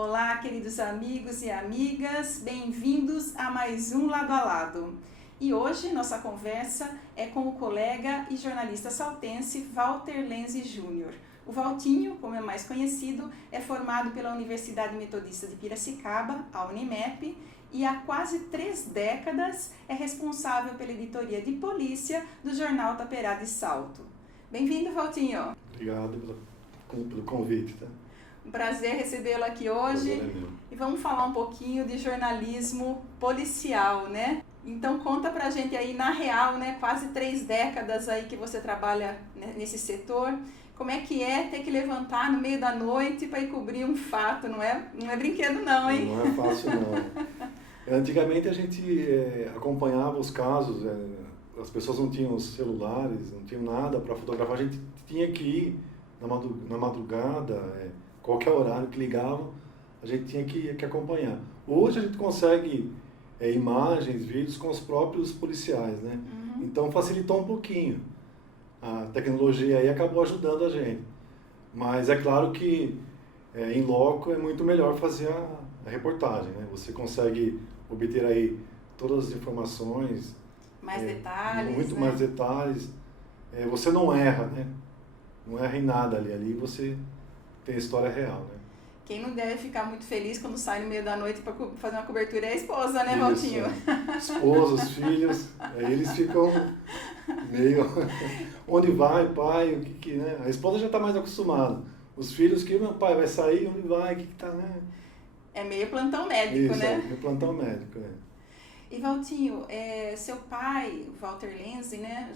Olá, queridos amigos e amigas, bem-vindos a mais um Lado a Lado. E hoje nossa conversa é com o colega e jornalista saltense Walter Lenzi Júnior. O Valtinho, como é mais conhecido, é formado pela Universidade Metodista de Piracicaba, a Unimep, e há quase 3 décadas é responsável pela editoria de polícia do jornal Taperá de Salto. Bem-vindo, Valtinho. Obrigado pelo convite, tá? Um prazer recebê-lo aqui hoje. E vamos falar um pouquinho de jornalismo policial, né? Então conta pra gente aí, na real, né, quase 3 décadas aí que você trabalha nesse setor. Como é que é ter que levantar no meio da noite para ir cobrir um fato? Não é brinquedo não, hein? Não é fácil não. Antigamente a gente acompanhava os casos, as pessoas não tinham celulares, não tinham nada para fotografar, a gente tinha que ir na madrugada, qualquer horário que ligavam, a gente tinha que acompanhar. Hoje a gente consegue imagens, vídeos com os próprios policiais, né? Uhum. Então facilitou um pouquinho. A tecnologia aí acabou ajudando a gente. Mas é claro que em loco é muito melhor fazer a reportagem, né? Você consegue obter aí todas as informações. Mais detalhes, muito né? mais detalhes. Você não erra, né? Não erra em nada ali. Ali você tem a história real, né? Quem não deve ficar muito feliz quando sai no meio da noite para fazer uma cobertura é a esposa, né, Isso, Valtinho? Esposa, os filhos, aí eles ficam meio... Onde vai, pai, o que né? A esposa já está mais acostumada. Os filhos que, meu pai, vai sair, onde vai, o que tá, né? É meio plantão médico, Isso, né? Meio plantão médico, E Valtinho, seu pai, Walter Lenzi, né,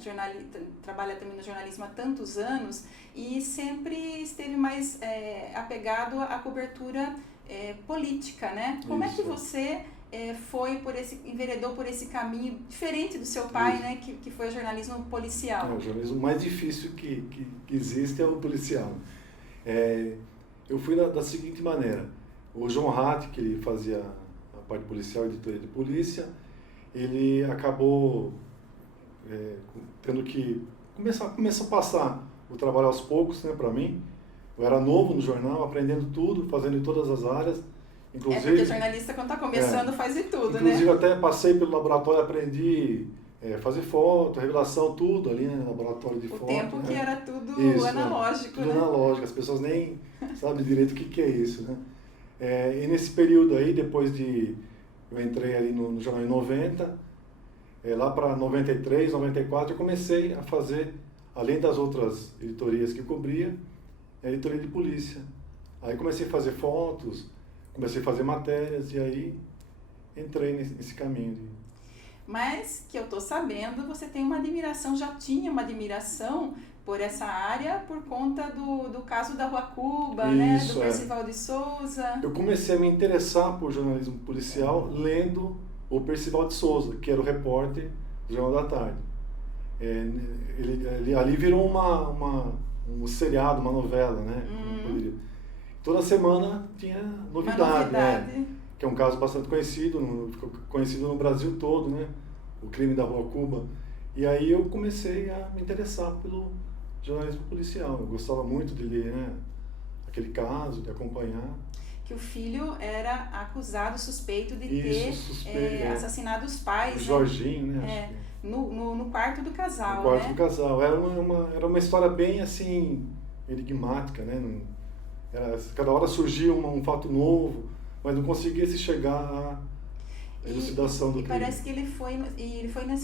trabalha também no jornalismo há tantos anos e sempre esteve mais apegado à cobertura política, né? Como Isso. é que você enveredou por esse caminho diferente do seu pai, Isso. né, que foi o jornalismo policial? O jornalismo mais difícil que existe é o policial. Eu fui da seguinte maneira. O João Hatt, que ele fazia a parte policial, editoria de polícia, ele acabou tendo que começar a passar o trabalho aos poucos, né, para mim. Eu era novo no jornal, aprendendo tudo, fazendo em todas as áreas. Inclusive, porque o jornalista, quando está começando, faz de tudo, inclusive, né? até passei pelo laboratório, aprendi fazer foto, revelação, tudo ali, né, no laboratório de foto. O tempo né? que era tudo Isso, analógico, tudo né? analógico, as pessoas nem sabem direito o que é isso, né? E nesse período aí, depois de... Eu entrei ali no jornal em 90, lá para 93, 94, eu comecei a fazer, além das outras editorias que eu cobria, a editoria de polícia. Aí comecei a fazer fotos, comecei a fazer matérias e aí entrei nesse caminho. Mas, que eu estou sabendo, você tem uma admiração, já tinha uma admiração por essa área por conta do caso da Rua Cuba, né? Do Percival de Souza. Eu comecei a me interessar por jornalismo policial lendo o Percival de Souza, que era o repórter do Jornal da Tarde. Ele ali virou um seriado, uma novela, né? Toda semana tinha novidade. Né? Que é um caso bastante conhecido, ficou conhecido no Brasil todo, né? O crime da Rua Cuba. E aí eu comecei a me interessar pelo jornalismo policial. Eu gostava muito de ler, né, aquele caso, de acompanhar. Que o filho era acusado, suspeito de ter assassinado os pais. O Jorginho, né? No quarto do casal, no quarto do casal. Era uma história bem, assim, enigmática, né? Cada hora surgia um fato novo, mas não conseguia se chegar à elucidação do crime. E parece que ele foi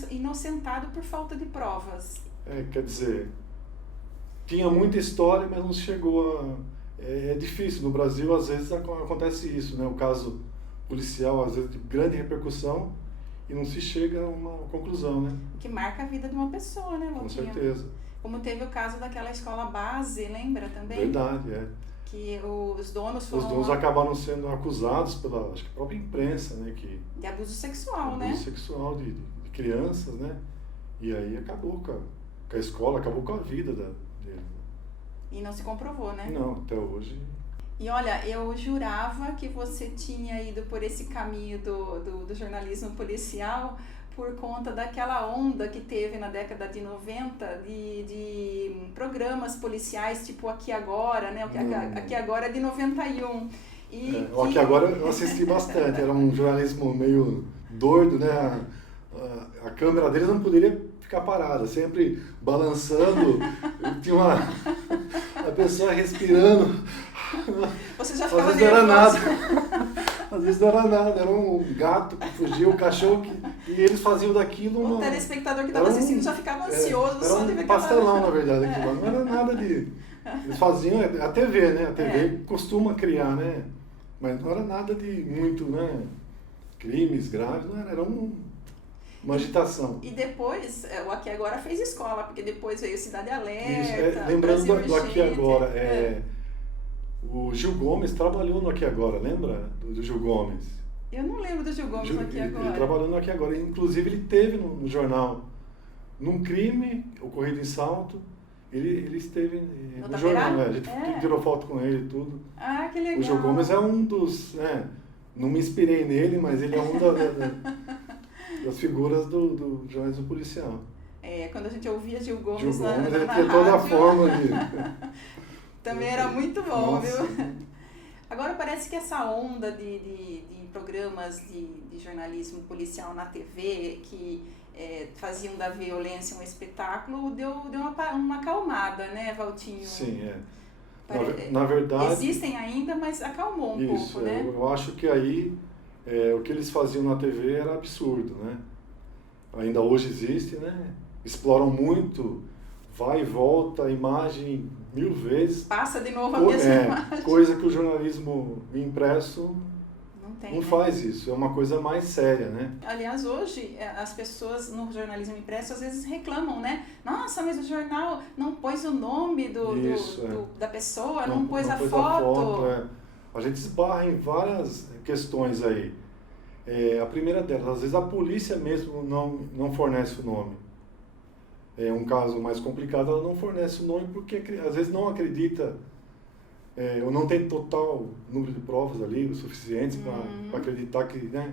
inocentado por falta de provas. Quer dizer, tinha muita história, mas não chegou a... É difícil, no Brasil às vezes acontece isso, né? O caso policial, às vezes, de grande repercussão e não se chega a uma conclusão, né? Que marca a vida de uma pessoa, né, Valtinho? Com certeza. Como teve o caso daquela escola base, lembra também? Verdade, Que os donos foram... Os donos acabaram sendo acusados pela, acho que, própria imprensa, né? De abuso sexual, de né? Abuso sexual de crianças, né? E aí acabou com a escola, acabou com a vida dele. E não se comprovou, né? Não, até hoje. E olha, eu jurava que você tinha ido por esse caminho do jornalismo policial por conta daquela onda que teve na década de 90 de programas policiais, tipo Aqui Agora, né? Aqui Agora é de 91. O Aqui Agora eu assisti bastante, era um jornalismo meio doido, né? A câmera deles não poderia ficar parada, sempre balançando, tinha a pessoa respirando. Você já ficava Às vezes não era nervoso. nada. Às vezes não era nada, era um gato que fugia, um cachorro e eles faziam daquilo. O telespectador que estava assistindo já ficava ansioso só de ver aquela... Era um pastelão, na verdade, aquilo. Não era nada de... Eles faziam a TV, né? A TV costuma criar, né? Mas não era nada de muito, né? Crimes graves, não era uma agitação. E depois, o Aqui Agora fez escola, porque depois veio Cidade Alerta, Isso, lembrando Brasil do Aqui Urgente. Agora, o Gil Gomes trabalhou no Aqui Agora, lembra do Gil Gomes? Eu não lembro do Gil Gomes no Aqui Agora. Ele trabalhou no Aqui Agora, inclusive ele teve no jornal, num crime ocorrido em Salto, ele esteve no jornal, a gente tirou foto com ele e tudo. Ah, que legal. O Gil Gomes é um dos, não me inspirei nele, mas ele é um das figuras do jornalismo policial. Quando a gente ouvia Gil Gomes, ele tinha rádio, toda a forma de... Também era muito bom, Nossa. viu? Agora parece que essa onda de programas de jornalismo policial na TV, que faziam da violência um espetáculo, deu uma acalmada, né, Valtinho? Sim, Na verdade... Existem ainda, mas acalmou um pouco, né? Eu acho que aí o que eles faziam na TV era absurdo, né? Ainda hoje existe, né? Exploram muito, vai e volta, a imagem 1000 vezes. Passa de novo a mesma imagem. Coisa que o jornalismo impresso não faz isso, é uma coisa mais séria, né? Aliás, hoje as pessoas no jornalismo impresso às vezes reclamam, né? Nossa, mas o jornal não pôs o nome da pessoa, não pôs a foto. A gente esbarra em várias questões aí. A primeira delas, às vezes a polícia mesmo não fornece o nome. É um caso mais complicado, ela não fornece o nome porque às vezes não acredita ou não tem total número de provas ali, o suficiente para acreditar que, né,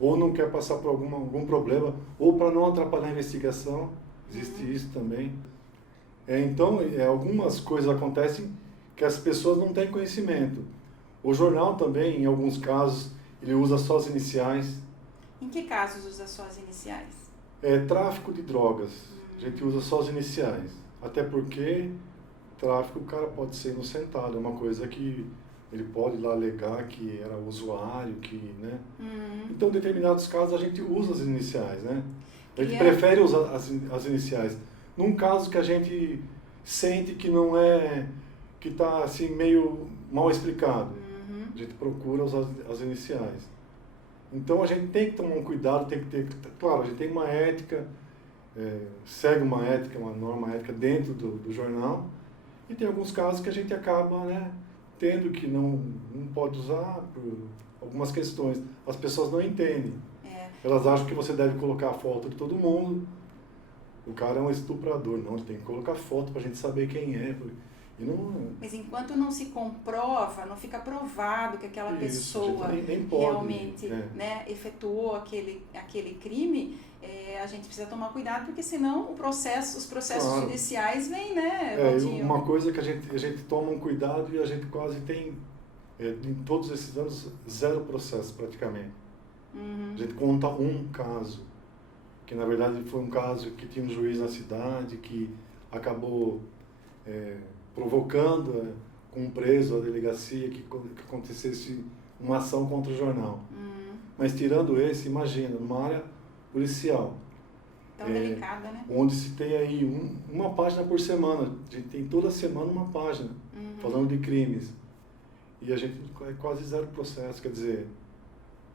ou não quer passar por algum problema, ou para não atrapalhar a investigação, existe isso também. Então, algumas coisas acontecem que as pessoas não têm conhecimento. O jornal também, em alguns casos, ele usa só as iniciais. Em que casos usa só as iniciais? Tráfico de drogas, a gente usa só as iniciais, até porque tráfico o cara pode ser inocentado, é uma coisa que ele pode lá alegar que era usuário, que, né? Então, em determinados casos, a gente usa as iniciais, né? A gente prefere usar as iniciais. Num caso que a gente sente que não que está assim, meio mal explicado, a gente procura usar as iniciais. Então, a gente tem que tomar um cuidado, tem que ter... Claro, a gente tem uma ética, segue uma ética, uma norma ética dentro do jornal, e tem alguns casos que a gente acaba, né, tendo que não pode usar por algumas questões. As pessoas não entendem. Elas acham que você deve colocar a foto de todo mundo. O cara é um estuprador. Não, tem que colocar foto para a gente saber quem é. E não... Mas enquanto não se comprova, não fica provado que aquela pessoa nem pode, realmente né, efetuou aquele crime, a gente precisa tomar cuidado, porque senão os processos judiciais vêm, né, Valtinho? Uma coisa que a gente toma um cuidado e a gente quase tem, em todos esses anos, 0 processo praticamente. A gente conta um caso, que na verdade foi um caso que tinha um juiz na cidade que acabou provocando com um preso a delegacia que acontecesse uma ação contra o jornal. Mas tirando esse, imagina, numa área policial. Tão delicada, né? Onde se tem aí uma página por semana. A gente tem toda semana uma página falando de crimes. E a gente quase 0 processo, quer dizer,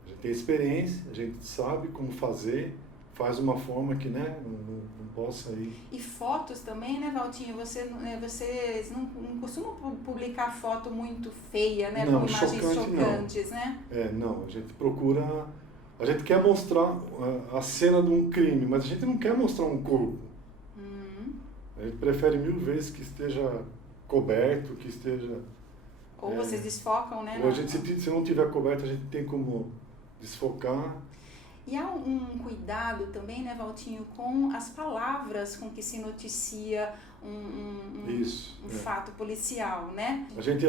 a gente tem experiência, a gente sabe como fazer, faz uma forma que, né, não possa ir. E fotos também, né, Valtinho? Vocês não costumam publicar foto muito feia, né? Não, com imagens chocantes, não. Né? Não, a gente procura... A gente quer mostrar a cena de um crime, mas a gente não quer mostrar um corpo. A gente prefere 1000 vezes que esteja coberto, que esteja... Ou vocês desfocam, né? Ou se não tiver coberto, a gente tem como desfocar. E há um cuidado também, né, Valtinho, com as palavras com que se noticia um fato policial, né? A gente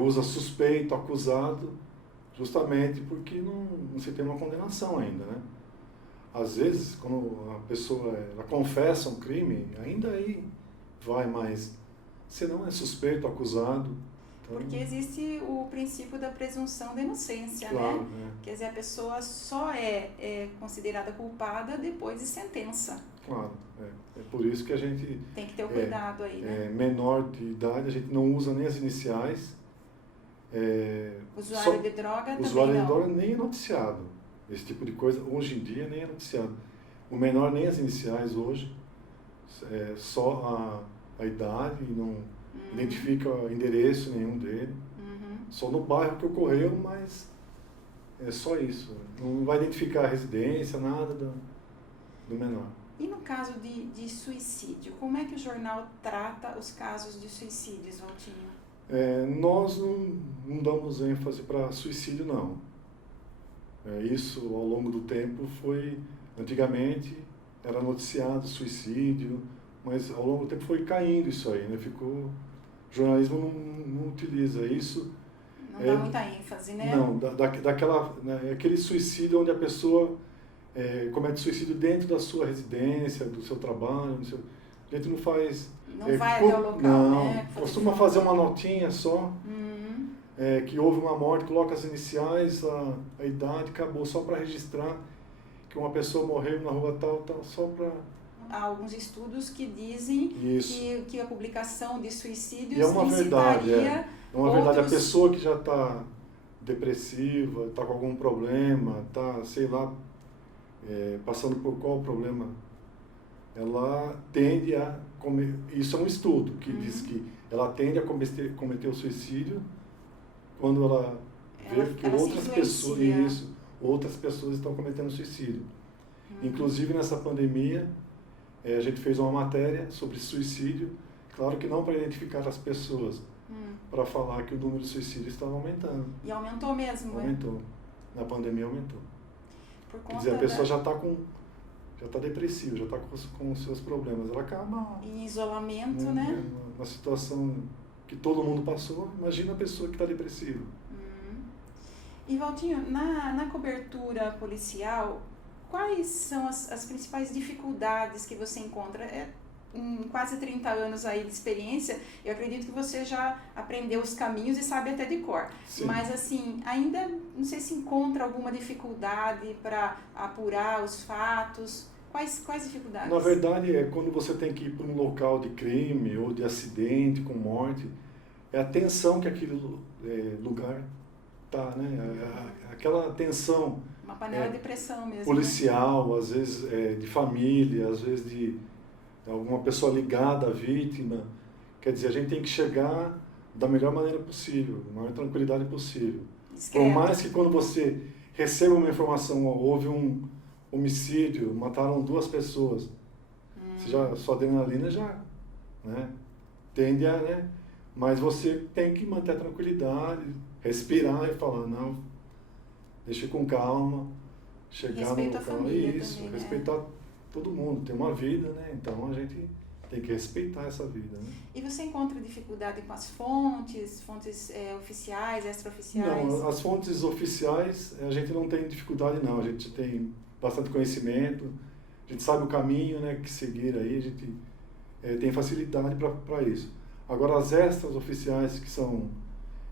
usa suspeito, acusado, justamente porque não se tem uma condenação ainda, né? Às vezes, quando a pessoa ela confessa um crime, ainda aí vai, mas se não é suspeito, acusado... Então, porque existe o princípio da presunção da inocência, claro, né? Quer dizer, a pessoa só é considerada culpada depois de sentença. Claro, é por isso que a gente... Tem que ter o cuidado aí, né? Menor de idade, a gente não usa nem as iniciais. Usuário de droga também não. Usuário de droga nem é noticiado. Esse tipo de coisa, hoje em dia, nem é noticiado. O menor nem as iniciais hoje, só a idade, não identifica endereço nenhum dele. Só no bairro que ocorreu, mas é só isso. Não vai identificar a residência, nada do menor. E no caso de suicídio, como é que o jornal trata os casos de suicídios, Valtinho? Nós não damos ênfase para suicídio, não. Isso, ao longo do tempo, antigamente, era noticiado suicídio, mas ao longo do tempo foi caindo isso aí, né? O jornalismo não utiliza isso. Não dá muita ênfase, né? Não, aquele suicídio onde a pessoa comete suicídio dentro da sua residência, do seu trabalho, a gente não faz... Não vai até o local, não, né? Costuma fazer uma notinha só, que houve uma morte, coloca as iniciais, a idade, acabou, só para registrar que uma pessoa morreu na rua tal, só para... Há alguns estudos que dizem que a publicação de suicídios e é uma verdade, é uma verdade. A pessoa que já está depressiva, está com algum problema, está, sei lá, passando por qual problema, ela tende a isso é um estudo que diz que ela tende a cometer o suicídio quando ela vê que outras pessoas estão cometendo suicídio. Inclusive nessa pandemia, a gente fez uma matéria sobre suicídio, claro que não para identificar as pessoas, para falar que o número de suicídios estava aumentando. E aumentou mesmo, Aumentou. Na pandemia aumentou. Por conta Quer dizer, a pessoa já está depressiva, já está com os seus problemas. Ela acaba... em isolamento, né? Uma situação que todo mundo passou, imagina a pessoa que está depressiva. E Valtinho, na cobertura policial, quais são as principais dificuldades que você encontra? Em quase 30 anos aí de experiência, eu acredito que você já aprendeu os caminhos e sabe até de cor. Sim. Mas assim, ainda não sei se encontra alguma dificuldade para apurar os fatos. Quais dificuldades? Na verdade, quando você tem que ir para um local de crime ou de acidente com morte, é a tensão que aquele lugar tá, né? Aquela tensão. Uma panela de pressão mesmo. Policial, né? Às vezes de família, às vezes de alguma pessoa ligada à vítima. Quer dizer, a gente tem que chegar da melhor maneira possível, da maior tranquilidade possível. Discreto. Por mais que quando você receba uma informação, houve um homicídio, mataram 2 pessoas, sua adrenalina já, né, tende a, né, mas você tem que manter a tranquilidade, respirar e falar, não, deixa com calma, chegar no local, a família isso, também, respeitar todo mundo, tem uma vida, né, então a gente tem que respeitar essa vida, né. E você encontra dificuldade com as fontes oficiais, extraoficiais? Não, as fontes oficiais a gente não tem dificuldade não, a gente tem bastante conhecimento, a gente sabe o caminho, né, que seguir aí, a gente tem facilidade para isso. Agora as extras oficiais, que são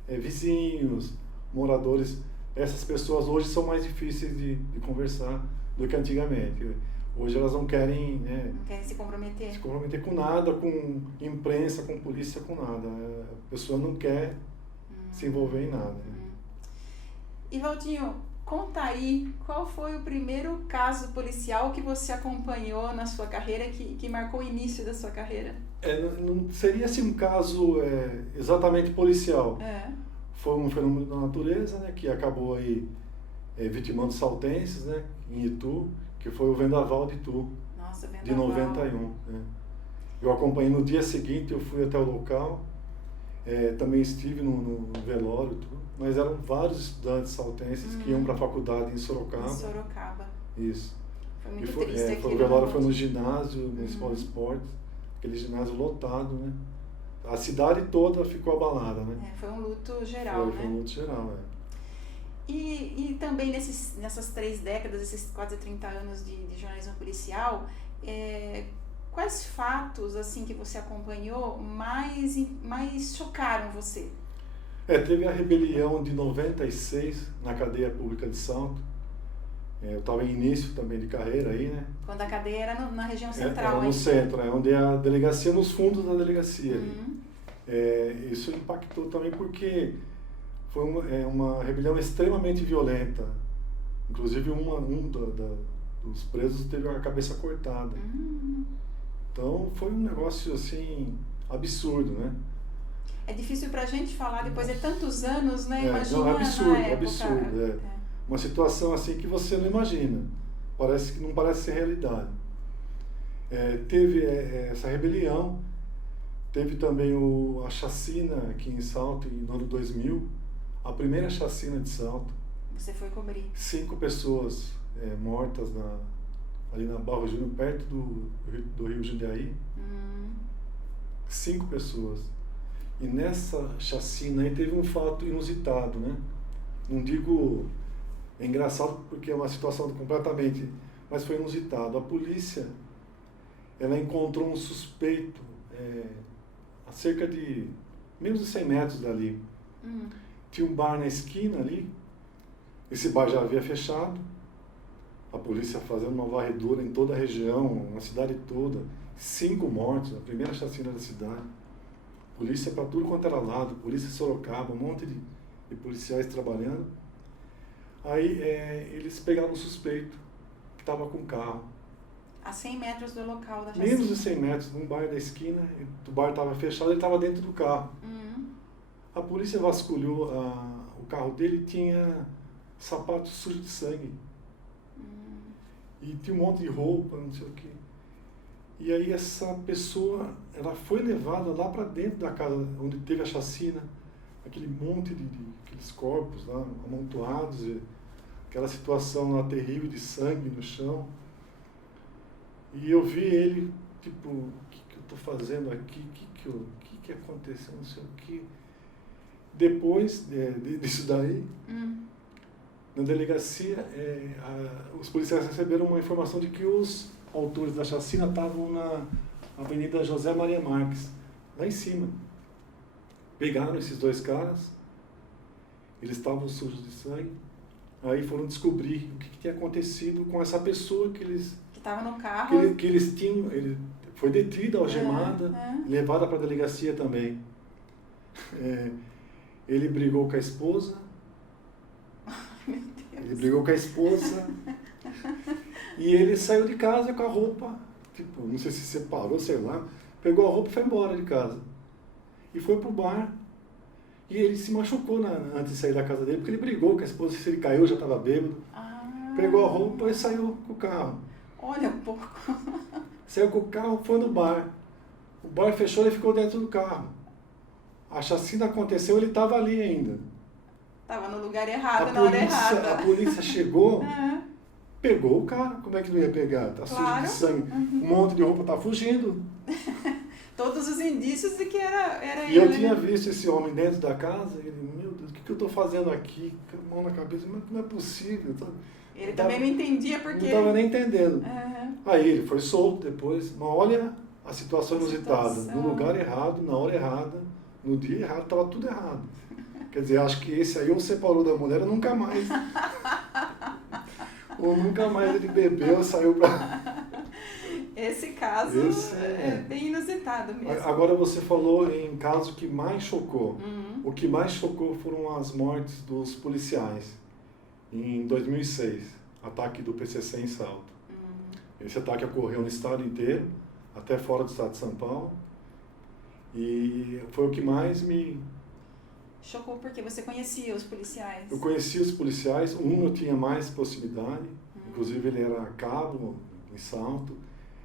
vizinhos, moradores, essas pessoas hoje são mais difíceis de conversar do que antigamente. Hoje elas não querem, né, não querem se comprometer com nada, com imprensa, com polícia, com nada. A pessoa não quer se envolver em nada. E Valtinho, conta aí, qual foi o primeiro caso policial que você acompanhou na sua carreira, que marcou o início da sua carreira? Não seria assim um caso exatamente policial. Foi um fenômeno da natureza, né, que acabou aí vitimando saltenses, né, em Itu, que foi o Vendaval de Itu. Nossa, Vendaval. De 91. Né. Eu acompanhei no dia seguinte, eu fui até o local, também estive no velório, tudo, mas eram vários estudantes saltenses que iam para a faculdade em Sorocaba. Isso. Foi muito Foi, triste aquilo. o velório foi no ginásio municipal Uhum. de esportes, aquele ginásio lotado, né? A cidade toda ficou abalada, né? Foi um luto geral, Foi um luto geral, E também nessas 3 décadas, esses quase 30 anos de jornalismo policial, quais fatos assim que você acompanhou mais chocaram você? Teve a rebelião de 96 na cadeia pública de Salto. Eu estava em início também de carreira aí, né? Quando a cadeia era na região central. Era no ainda. centro, onde é a delegacia, nos fundos da delegacia. Uhum. Isso impactou também porque foi uma rebelião extremamente violenta. Inclusive dos presos teve a cabeça cortada. Uhum. Então foi um negócio assim absurdo, né? É difícil pra gente falar depois de tantos anos, né? Imagina não, absurdo, na época. absurdo. Uma situação assim que você não imagina. Parece que não parece ser realidade. Teve essa rebelião, teve também a chacina aqui em Salto no ano 2000, a primeira chacina de Salto. Você foi cobrir. 5 pessoas mortas ali na Barro Júnior, perto do Rio Jundiaí. 5 pessoas. E nessa chacina aí teve um fato inusitado, né? Não digo engraçado porque é uma situação completamente, mas foi inusitado. A polícia, ela encontrou um suspeito a cerca de menos de 100 metros dali. Tinha um bar na esquina ali. Esse bar já havia fechado. A polícia fazendo uma varredura em toda a região, na cidade toda. 5 mortos, a primeira chacina da cidade. Polícia para tudo quanto era lado, polícia em Sorocaba, um monte de policiais trabalhando. Aí eles pegaram um suspeito que estava com um carro. A 100 metros do local da chacina. Menos de 100 metros, num bar da esquina, o bar estava fechado, ele estava dentro do carro. A polícia vasculhou o carro dele e tinha sapatos sujos de sangue. E tinha um monte de roupa, não sei o quê. E aí essa pessoa, ela foi levada lá para dentro da casa onde teve a chacina, aquele monte de aqueles corpos lá amontoados, aquela situação lá terrível de sangue no chão. E eu vi ele, tipo, o que eu estou fazendo aqui? O que aconteceu? Não sei o quê. Depois disso daí, na delegacia, os policiais receberam uma informação de que os autores da chacina estavam na Avenida José Maria Marques, lá em cima. Pegaram esses 2 caras, eles estavam sujos de sangue, aí foram descobrir o que tinha acontecido com essa pessoa que estava no carro. Que eles tinham. Ele foi detida, algemada, levada para a delegacia também. Ele brigou com a esposa. Meu Deus. Ele brigou com a esposa. E ele saiu de casa com a roupa, tipo, não sei se separou, sei lá, pegou a roupa e foi embora de casa. E foi pro bar. E ele se machucou antes de sair da casa dele, porque ele brigou com a esposa, se ele caiu, já estava bêbado. Pegou a roupa e saiu com o carro. Olha um pouco. Saiu com o carro, foi no bar. O bar fechou e ele ficou dentro do carro. A chacina aconteceu, ele estava ali ainda. Estava no lugar errado, na hora errada. A polícia chegou, pegou o cara. Como é que não ia pegar? Tá sujo de sangue. Um monte de roupa, tá fugindo. Todos os indícios de que era ele. E eu tinha visto esse homem dentro da casa, e ele, meu Deus, o que eu estou fazendo aqui? Com a mão na cabeça, mas não é possível. Ele também não entendia porque... Não estava nem entendendo. Aí ele foi solto depois, mas olha a situação inusitada. No lugar errado, na hora errada, no dia errado, estava tudo errado. Quer dizer, acho que esse aí ou separou da mulher ou nunca mais. Ou nunca mais ele bebeu ou saiu para... Esse caso é bem inusitado mesmo. Agora você falou em caso que mais chocou. O que mais chocou foram as mortes dos policiais. Em 2006, ataque do PCC em Salto. Esse ataque ocorreu no estado inteiro, até fora do estado de São Paulo. E foi o que mais me... Chocou porque você conhecia os policiais? Eu conhecia os policiais, eu tinha mais proximidade, inclusive ele era cabo em Salto.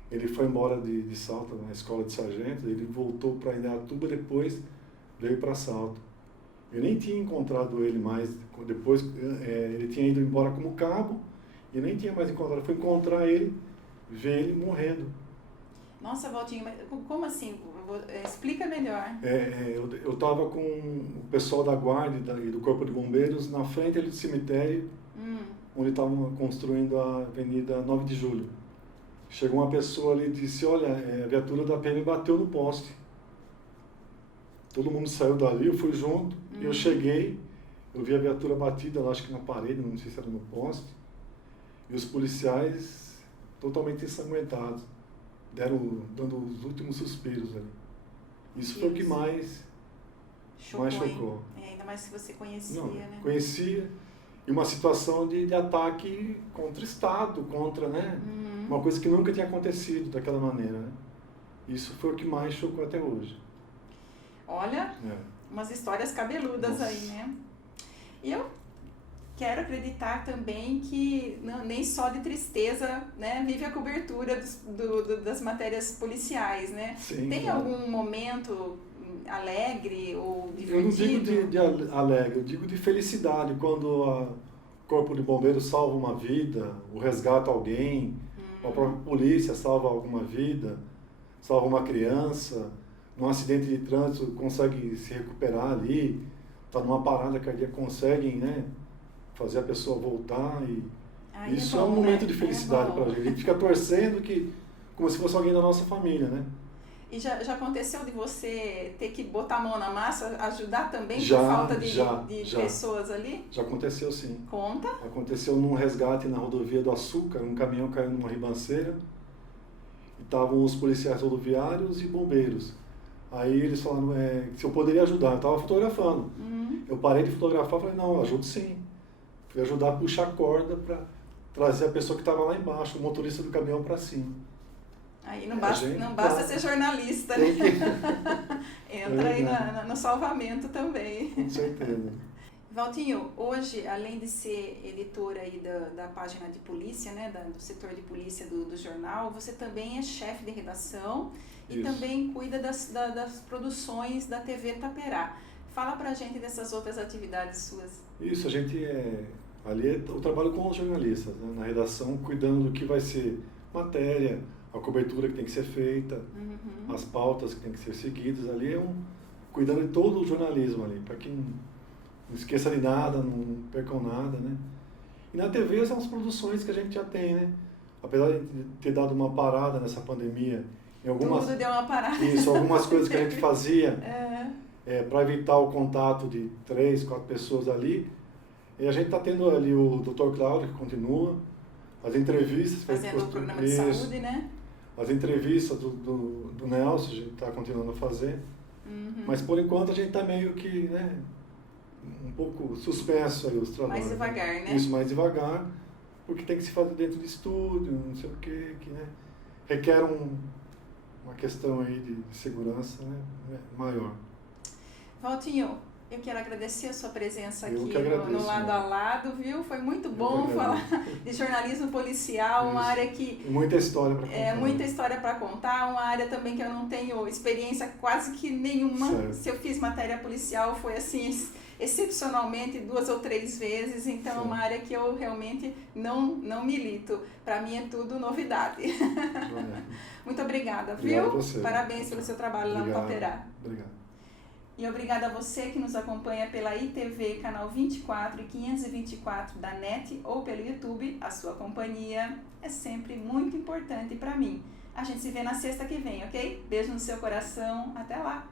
Ele foi embora de Salto, na escola de sargento, ele voltou para Indaiatuba, depois veio para Salto. Eu nem tinha encontrado ele mais, depois ele tinha ido embora como cabo E nem tinha mais encontrado. Eu fui encontrar ele, ver ele morrendo. Nossa, Valtinho, mas como assim? Explica melhor. Eu estava com o pessoal da guarda e do Corpo de Bombeiros na frente ali do cemitério, onde estavam construindo a Avenida 9 de Julho. Chegou uma pessoa ali e disse, olha, a viatura da PM bateu no poste. Todo mundo saiu dali, eu fui junto, e eu cheguei, eu vi a viatura batida lá, acho que na parede, não sei se era no poste, e os policiais totalmente ensanguentados, dando os últimos suspiros ali. Isso foi o que mais chocou. Ainda mais se você conhecia, não, né? Conhecia, e uma situação de ataque contra o Estado, contra, né? Uma coisa que nunca tinha acontecido daquela maneira, né? Isso foi o que mais chocou até hoje. Olha, umas histórias cabeludas. Nossa. Aí, né? E eu quero acreditar também que nem só de tristeza, né, vive a cobertura das matérias policiais, né? Sim, tem algum momento alegre ou divertido? Eu não digo de alegre, eu digo de felicidade, quando o Corpo de Bombeiros salva uma vida, ou resgata alguém, a própria polícia salva alguma vida, salva uma criança, num acidente de trânsito consegue se recuperar ali, está numa parada cardíaca, conseguem, né, fazer a pessoa voltar e isso é um momento de felicidade para a gente. A gente fica torcendo como se fosse alguém da nossa família, né? E já aconteceu de você ter que botar a mão na massa, ajudar também por falta de pessoas ali? Já aconteceu, sim. Conta. Aconteceu num resgate na rodovia do Açúcar, um caminhão caiu numa ribanceira e estavam os policiais rodoviários e bombeiros. Aí eles falaram se eu poderia ajudar, eu estava fotografando. Eu parei de fotografar e falei, não, eu ajudo sim. Fui ajudar a puxar a corda para trazer a pessoa que estava lá embaixo, o motorista do caminhão, para cima. Aí não basta ser jornalista, né? Entra aí no salvamento também. Com certeza. Valtinho, hoje, além de ser editora aí da página de polícia, né, do setor de polícia do jornal, você também é chefe de redação e também cuida das produções da TV Taperá. Fala pra gente dessas outras atividades suas. Isso, a gente ali eu trabalho com os jornalistas, né, na redação, cuidando do que vai ser matéria, a cobertura que tem que ser feita, as pautas que tem que ser seguidas, ali cuidando de todo o jornalismo ali, para que não esqueça de nada, não percam nada, né? E na TV são as produções que a gente já tem, né? Apesar de ter dado uma parada nessa pandemia, tudo deu uma parada. Isso, algumas coisas que a gente fazia para evitar o contato de 3, 4 pessoas ali, e a gente está tendo ali o Dr. Cláudio, que continua, as entrevistas... Fazendo o programa de saúde, né? As entrevistas do Nelson, a gente está continuando a fazer, mas por enquanto a gente está meio que, né, um pouco suspenso aí os trabalhos. Mais devagar, né? Isso, mais devagar, porque tem que se fazer dentro de estúdio, não sei o que né, requer uma questão aí de segurança, né, maior. Valtinho, eu quero agradecer a sua presença aqui agradeço, no Lado a Lado, viu? Foi muito bom falar de jornalismo policial, uma área que... Muita história para contar. Muita história para contar, uma área também que eu não tenho experiência quase que nenhuma. Certo. Se eu fiz matéria policial foi assim, excepcionalmente 2 ou 3 vezes, então é uma área que eu realmente não milito. Para mim é tudo novidade. Muito obrigada, viu? Obrigado a você. Parabéns pelo seu trabalho lá no Taperá. Obrigado. E obrigada a você que nos acompanha pela ITV, canal 24 e 524 da NET ou pelo YouTube. A sua companhia é sempre muito importante para mim. A gente se vê na sexta que vem, ok? Beijo no seu coração. Até lá!